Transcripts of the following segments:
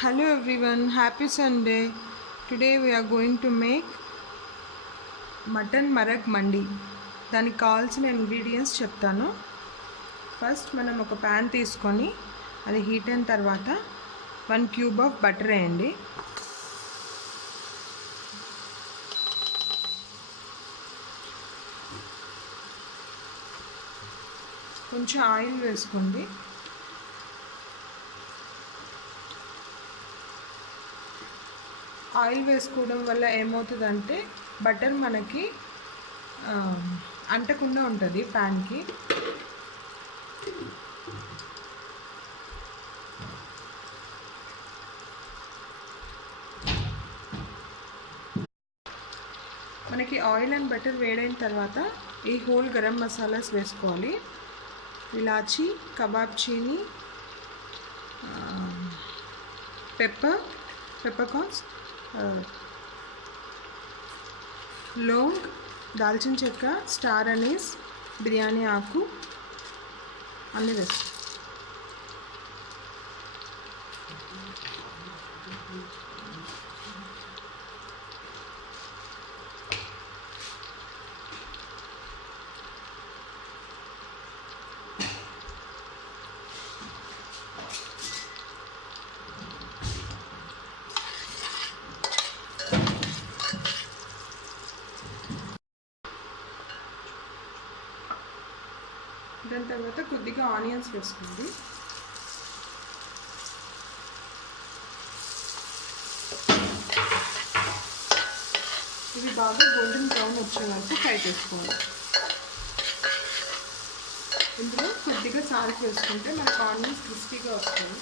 Hello everyone, happy Sunday. Today we are going to make Mutton Marag Mandi. దానికి కావాల్సిన ఇంగ్రీడియంట్స్ చెప్తాను. ఫస్ట్ మనం ఒక ప్యాన్ తీసుకొని అది హీట్ అయిన తర్వాత 1 క్యూబ్ ఆఫ్ బటర్ వేయండి. కొంచెం ఆయిల్ వేసుకోండి. ఆయిల్ వేసుకోవడం వల్ల ఏమవుతుందంటే బటర్ మనకి అంటకుండా ఉంటుంది ప్యాన్కి. మనకి ఆయిల్ అండ్ బటర్ వేడైన తర్వాత ఈ హోల్ గరం మసాలాస్ వేసుకోవాలి. ఇలాచీ, కబాబ్ చీని, పెప్పర్కార్న్స్, లోంగ్, దాల్చిన చెక్క, స్టార్ అనీస్, బిర్యానీ ఆకు అన్నీ వేస్తాం. దాని తర్వాత కొద్దిగా ఆనియన్స్ వేసుకోండి. ఇవి బాగా గోల్డెన్ బ్రౌన్ వచ్చే వరకు ఫ్రై చేసుకోవాలి. ఇందులో కొద్దిగా సాల్ట్ వేసుకుంటే మనకు ఆనియన్స్ క్రిస్పీగా వస్తాయి.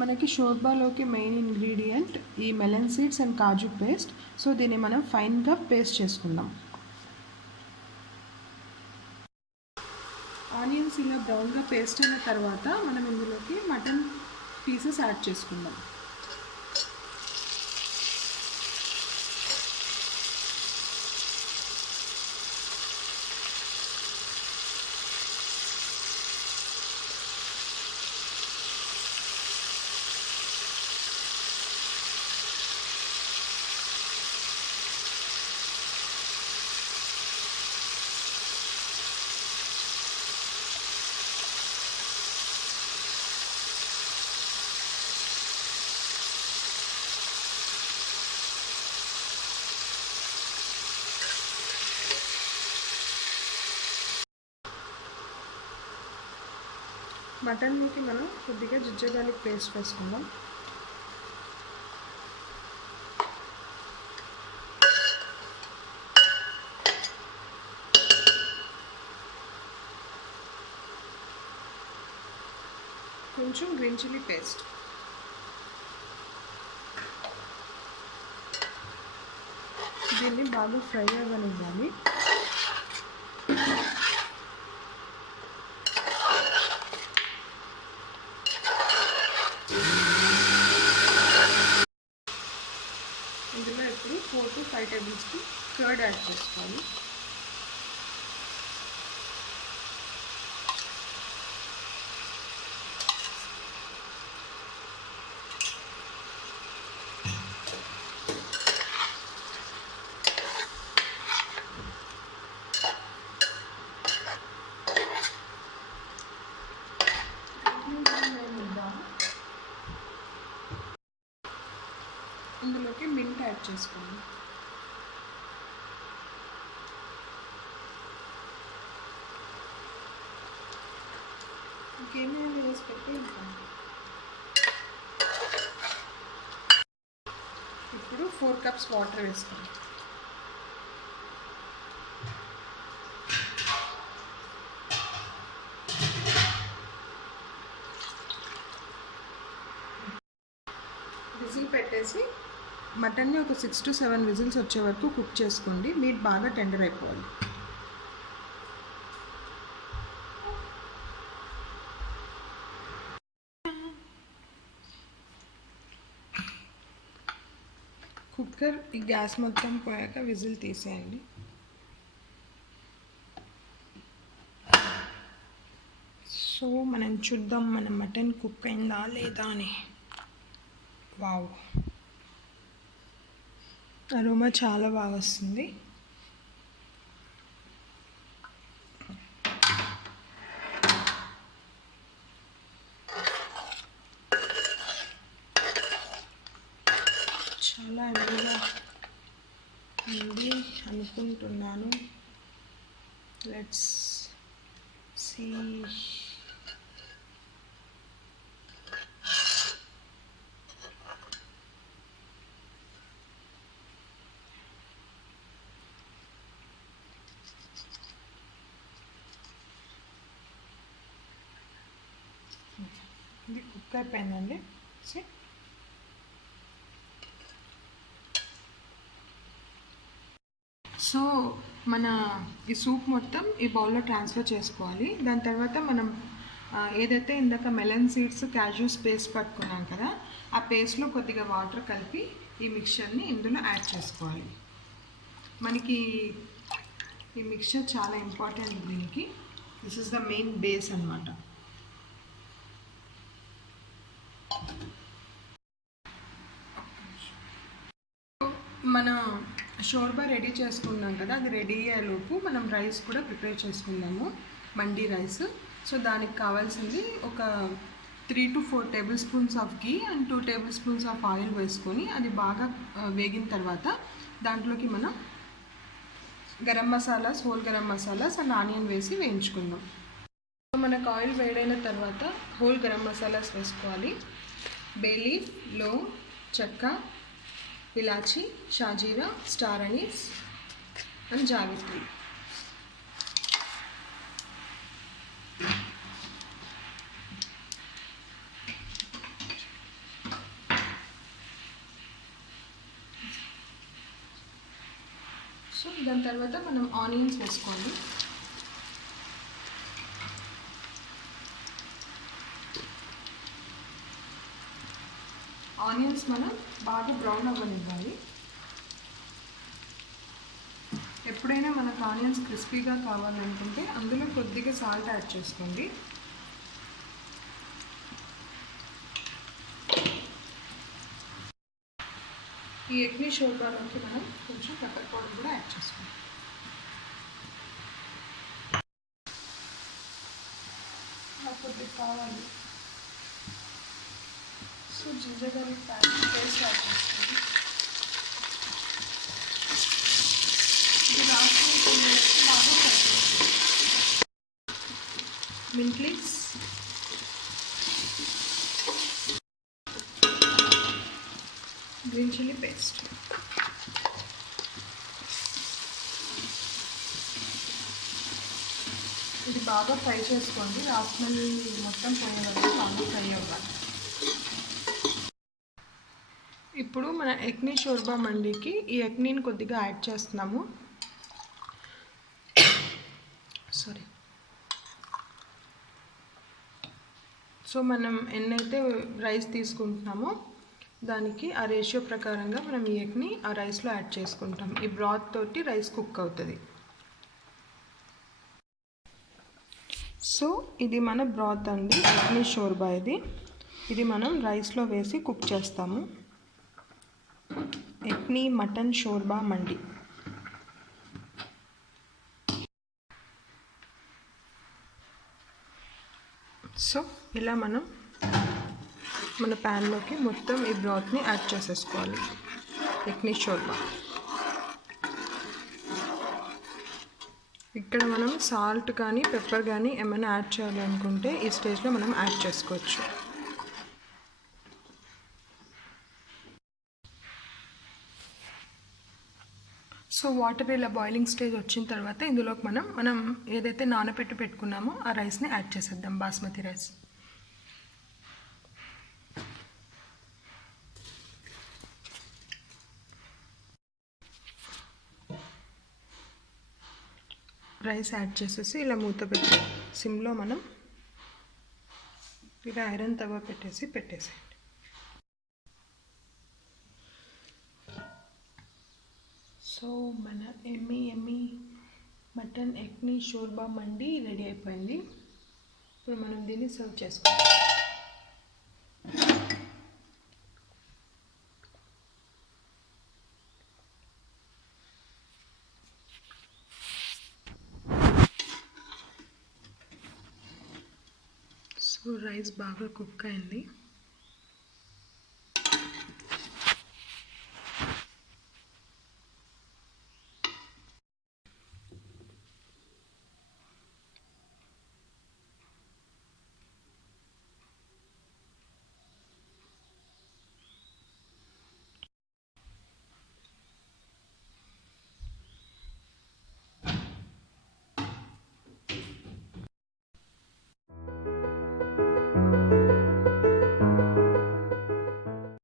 మనకి షోర్బాలోకి మెయిన్ ఇంగ్రీడియంట్ ఈ మెలన్ సీడ్స్ అండ్ కాజు పేస్ట్. సో దీన్ని మనం ఫైన్గా పేస్ట్ చేసుకుందాం. ఆనియన్స్ ఇలా బ్రౌన్గా పేస్ట్ అయిన తర్వాత మనం ఇందులోకి మటన్ పీసెస్ యాడ్ చేసుకుందాం. మటన్లోకి మనం కొద్దిగా జింజర్ గార్లిక్ పేస్ట్ వేసుకుందాం. కొంచెం గ్రీన్ చిల్లీ పేస్ట్. దీన్ని బాగా ఫ్రై అవ్వనివ్వాలి. ఇందులో ఇప్పుడు 4 to 5 టేబుల్ స్పూన్ కర్డ్ యాడ్ చేసుకోవాలి. ఇందులోకి మింట్ యాడ్ చేసుకోండి. ఇంకేమైనా వేసి పెట్టి ఇప్పుడు 4 కప్స్ వాటర్ వేసుకోండి. విజిల్ పెట్టేసి మటన్ని ఒక 6 to 7 విజిల్స్ వచ్చే వరకు కుక్ చేసుకోండి. మీట్ బాగా టెండర్ అయిపోవాలి. కుక్ కుక్కర్ ఈ గ్యాస్ మొత్తం పోయాక విజిల్ తీసేయండి. సో మనం చూద్దాం మన మటన్ కుక్ అయిందా లేదా అని. వావ్, అరోమా చాలా బాగా వస్తుంది. చాలా ఎమ్మీగా ఉంది అనుకుంటున్నాను. Let's see. ఇది కుక్ అయిపోయిందండి. సో మన ఈ సూప్ మొత్తం ఈ బౌల్లో ట్రాన్స్ఫర్ చేసుకోవాలి. దాని తర్వాత మనం ఏదైతే ఇందాక మెలన్ సీడ్స్ క్యాష్యూస్ పేస్ట్ పట్టుకున్నాం కదా, ఆ పేస్ట్లో కొద్దిగా వాటర్ కలిపి ఈ మిక్చర్ని ఇందులో యాడ్ చేసుకోవాలి. మనకి ఈ మిక్చర్ చాలా ఇంపార్టెంట్ దీనికి. This is the main base అన్నమాట. మన షోర్బా రెడీ చేసుకున్నాం కదా, అది రెడీ అయ్యేలోపు మనం రైస్ కూడా ప్రిపేర్ చేసుకుందాము, మండీ రైస్. సో దానికి కావాల్సింది ఒక 3 to 4 టేబుల్ స్పూన్స్ ఆఫ్ గీ అండ్ 2 టేబుల్ స్పూన్స్ ఆఫ్ ఆయిల్ వేసుకొని అది బాగా వేగిన తర్వాత దాంట్లోకి మనం గరం మసాలాస్, హోల్ గరం మసాలాస్ అండ్ ఆనియన్ వేసి వేయించుకుందాం. సో మనకు ఆయిల్ వేడైన తర్వాత హోల్ గరం మసాలాస్ వేసుకోవాలి. బెలీవ్, లవంగ్, చెక్క, ఇలాచి, షాజీరా, స్టార్ అనీస్ అండ్ జావిత్రి. సో దాని తర్వాత మనం ఆనియన్స్ వేసుకోండి. ఆనియన్స్ మనం బాగా బ్రౌన్ అవ్వనివ్వాలి. ఎప్పుడైనా మనకు ఆనియన్స్ క్రిస్పీగా కావాలనుకుంటే అందులో కొద్దిగా సాల్ట్ యాడ్ చేసుకోండి. ఈ ఎగ్ని షోర్బాలోకి మనం కొంచెం పెప్పర్ పౌడర్ కూడా యాడ్ చేసుకోండి. కొద్దిగా కావాలి. So ginger garlic paste add చేసుకోండి. ఇది లాస్ట్ బాగా కలిపేసుకోండి. Mint leaves, green chilli paste, ఇది బాగా ఫ్రై చేసుకోండి. రాస్మల్ మొత్తం పోయే వరకు బాగా ఫ్రై అవ్వాలి. ఇప్పుడు మన ఎగ్ని షోర్బా మండీకి ఈ ఎగ్నీని కొద్దిగా యాడ్ చేస్తున్నాము. సారీ. సో మనం ఎన్నైతే రైస్ తీసుకుంటున్నామో దానికి ఆ రేషియో ప్రకారంగా మనం ఈ ఎగ్ని ఆ రైస్లో యాడ్ చేసుకుంటాం. ఈ బ్రాత్ తోటి రైస్ కుక్ అవుతుంది. సో ఇది మన బ్రాత్ అండి, ఎగ్ని షోర్బా. ఇది మనం రైస్లో వేసి కుక్ చేస్తాము. ఎగ్ని మటన్ షోర్బా మండి. సో ఇలా మనం మన ప్యాన్లోకి మొత్తం ఈ బ్రాత్ని యాడ్ చేసేసుకోవాలి. ఎగ్ని షోర్బా. ఇక్కడ మనం సాల్ట్ కానీ పెప్పర్ కానీ ఏమైనా యాడ్ చేయాలి అనుకుంటే ఈ స్టేజ్లో మనం యాడ్ చేసుకోవచ్చు. సో వాటర్ ఇలా బాయిలింగ్ స్టేజ్ వచ్చిన తర్వాత ఇందులోకి మనం ఏదైతే నానబెట్టి పెట్టుకున్నామో ఆ రైస్ని యాడ్ చేసేద్దాం, బాస్మతి రైస్. రైస్ యాడ్ చేసేసి ఇలా మూత పెట్టి సిమ్లో మనం ఇలా ఐరన్ తవా పెట్టేసేయండి. సో మన ఎమ్మి మటన్ ఎక్ని షోర్బా మండి రెడీ అయిపోయింది. ఇప్పుడు మనం దీన్ని సర్వ్ చేసుకోవాలి. సో రైస్ బాగా కుక్ అయింది.